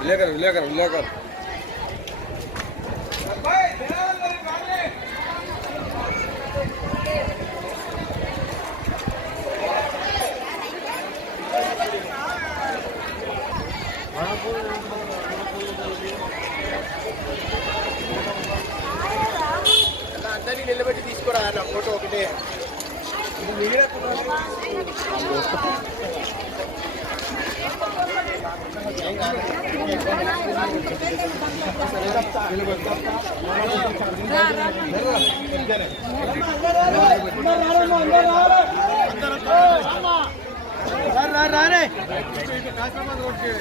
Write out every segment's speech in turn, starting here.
విలేకర్ అందరినీ నిలబెట్టి తీసుకురా అన్న ఫోటో ఒకటే రానే కాసరాబాద్ రోడ్కి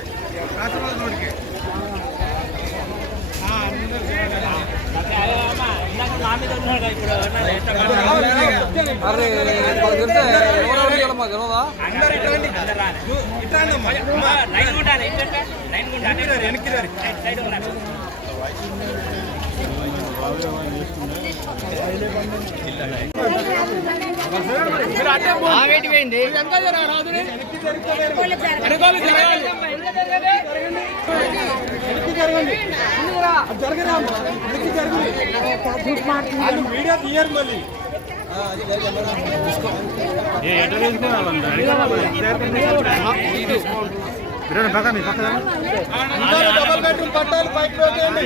మీడియా తీయరు మళ్ళీ డబల్ బెడ్రూమ్ పట్టాలు పైకి పెట్టండి.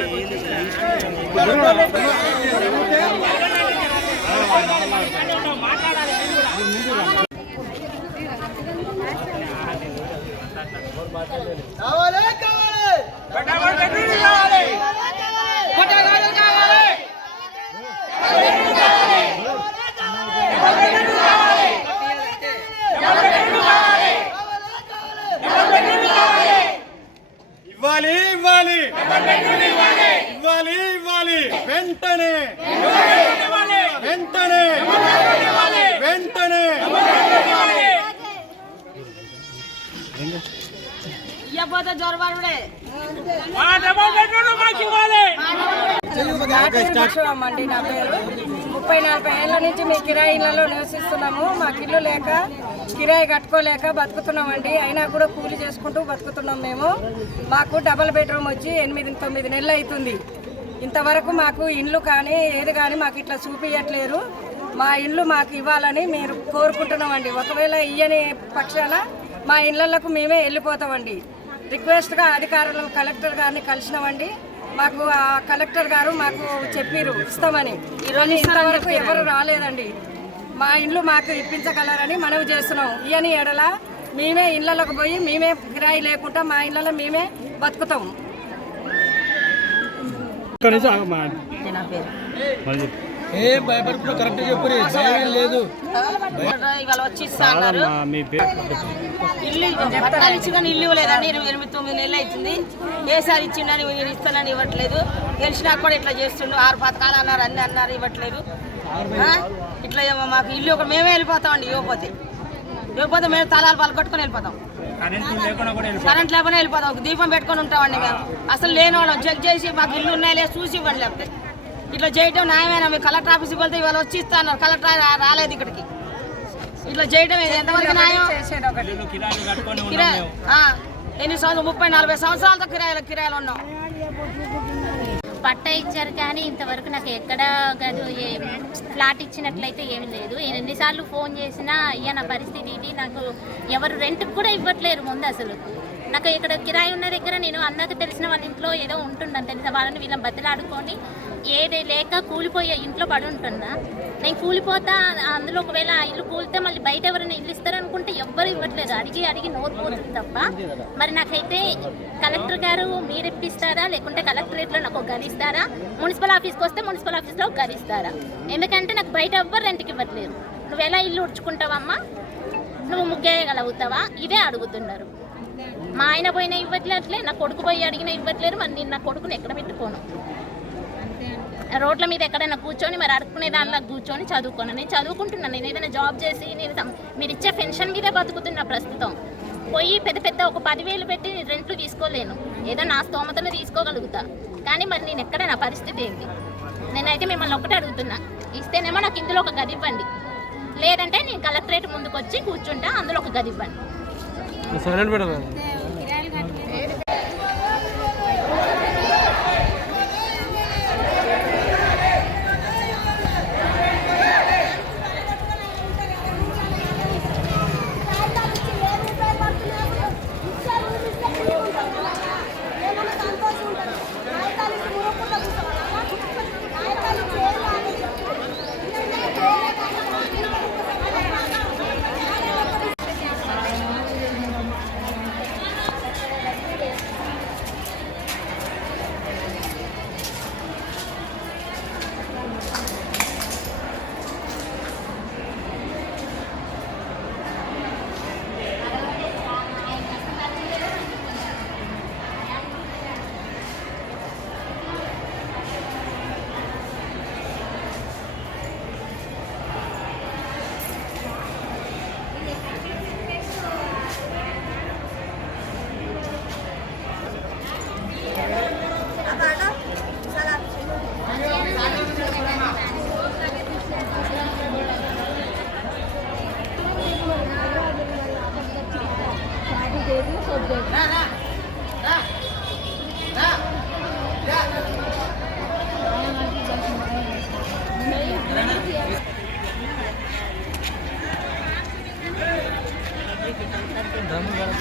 ఇవ్వాలి ఇవ్వాలి ఇవ్వాలి ఇవ్వాలి వెంటనే వెంటనే వెంటనే అండి నా పేరు 30-40 ఏళ్ళ నుంచి మీ కిరాయి ఇళ్లలో నివసిస్తున్నాము. మాకు ఇల్లు లేక కిరాయి కట్టుకోలేక బతుకుతున్నామండి. అయినా కూడా కూలి చేసుకుంటూ బతుకుతున్నాం మేము. మాకు డబల్ బెడ్రూమ్ వచ్చి 8-9 నెలలు అవుతుంది. ఇంతవరకు మాకు ఇండ్లు కానీ ఏది కానీ మాకు ఇట్లా చూపించట్లేరు. మా ఇండ్లు మాకు ఇవ్వాలని మీరు కోరుకుంటున్నామండి. ఒకవేళ ఇయ్యని పక్షాన మా ఇళ్లకు మేమే వెళ్ళిపోతామండి. రిక్వెస్ట్గా అధికారులు కలెక్టర్ గారిని కలిసినామండి. మాకు ఆ కలెక్టర్ గారు మాకు చెప్పిరు ఇస్తామని. ఈరోజు ఇంతవరకు ఎవరు రాలేదండి. మా ఇండ్లు మాకు ఇప్పించగలరని మనవి చేస్తున్నాం. ఇయని ఎడల మేమే ఇళ్లలోకి పోయి మేమే కిరాయి లేకుండా మా ఇళ్లలో మేమే బతుకుతాం. ఇవాళ వచ్చి ఇస్తున్నారు. ఇల్లు పట్టాలు ఇచ్చి కానీ ఇల్లు ఇవ్వలేదండి. 8-9 నెలలు అవుతుంది. ఏసారి ఇచ్చిండని ఇస్తానని ఇవ్వట్లేదు. గెలిచినా కూడా ఇట్లా చేస్తుండు. 6 పథకాలు అన్నారు, అన్ని అన్నారు, ఇవ్వట్లేదు. ఇట్లా మాకు ఇల్లు ఒక మేమే వెళ్ళిపోతామండి. ఇవ్వకపోతే మేము తలాలు పాలు కట్టుకొని వెళ్ళిపోతాం. కరెంట్ లేకుండా వెళ్ళిపోతాం. ఒక దీపం పెట్టుకొని ఉంటామండి మేము. అసలు లేని వాళ్ళం చెక్ చేసి మాకు ఇల్లు ఉన్నాయో చూసి ఇవ్వండి. లేకపోతే ఇట్లా చేయటం న్యాయమేనా? మీరు కలెక్టర్ ఆఫీస్కి వెళ్తే ఇవాళ వచ్చి ఇస్తాను. కలెక్టర్ రాలేదు ఇక్కడికి. ఇట్లా చేయటం ఎంతవరకు న్యాయం? ఎన్ని సంవత్సరాలు 30-40 సంవత్సరాలతో కిరాయిలు ఉన్నాం. పట్టా ఇచ్చారు కానీ ఇంతవరకు నాకు ఎక్కడ కాదు ఫ్లాట్ ఇచ్చినట్లయితే ఏమి లేదు. ఎన్నిసార్లు ఫోన్ చేసినా అయ్యా నా పరిస్థితి ఇది, నాకు ఎవరు రెంట్కి కూడా ఇవ్వట్లేరు. ముందు అసలు నాకు ఇక్కడ కిరాయి ఉన్న దగ్గర నేను అన్నకు తెలిసిన వాళ్ళ ఇంట్లో ఏదో ఉంటుందని తెలిసిన వాళ్ళని వీళ్ళని బతిలాడుకొని ఏదే లేక కూలిపోయే ఇంట్లో పడి ఉంటున్నా. నేను కూలిపోతా, అందులో ఒకవేళ ఇల్లు కూలితే మళ్ళీ బయట ఎవరైనా ఇల్లు ఇస్తారనుకుంటే ఎవ్వరు ఇవ్వట్లేదు. అడిగి నోరు పోతుంది తప్ప. మరి నాకైతే కలెక్టర్ గారు మీరు ఇప్పిస్తారా, లేకుంటే కలెక్టరేట్లో నాకు ఒక గది ఇస్తారా, మున్సిపల్ ఆఫీస్కి వస్తే మున్సిపల్ ఆఫీస్లో ఒక గది ఇస్తారా? ఎందుకంటే నాకు బయట ఎవ్వరు రెంట్కి ఇవ్వట్లేదు. నువ్వు ఎలా ఇల్లు ఉడ్చుకుంటావమ్మా, నువ్వు ముగ్గేయగలుగుతావా, ఇవే అడుగుతున్నారు. మా ఆయన పోయినా ఇవ్వట్లే, నా కొడుకు పోయి అడిగినా ఇవ్వట్లేరు. మరి నేను నా కొడుకుని ఎక్కడ పెట్టుకోను? రోడ్ల మీద ఎక్కడైనా కూర్చొని మరి అడుక్కునే దానిలో కూర్చొని చదువుకోను. నేను చదువుకుంటున్నాను. నేను ఏదైనా జాబ్ చేసి నేను మీరు ఇచ్చే పెన్షన్ మీదే బతుకుతున్నా ప్రస్తుతం. పోయి పెద్ద ఒక 10,000 పెట్టి రెంట్లు తీసుకోలేను. ఏదో నా స్తోమతను తీసుకోగలుగుతా. కానీ మరి నేను ఎక్కడ నా పరిస్థితి ఏంటి? నేనైతే మిమ్మల్ని ఒక్కటే అడుగుతున్నా, ఇస్తేనేమో నాకు ఇందులో ఒక గది ఇవ్వండి, లేదంటే నేను కలెక్టరేట్ ముందుకు వచ్చి కూర్చుంటా, అందులో ఒక గది ఇవ్వండి. డ్రమ్ము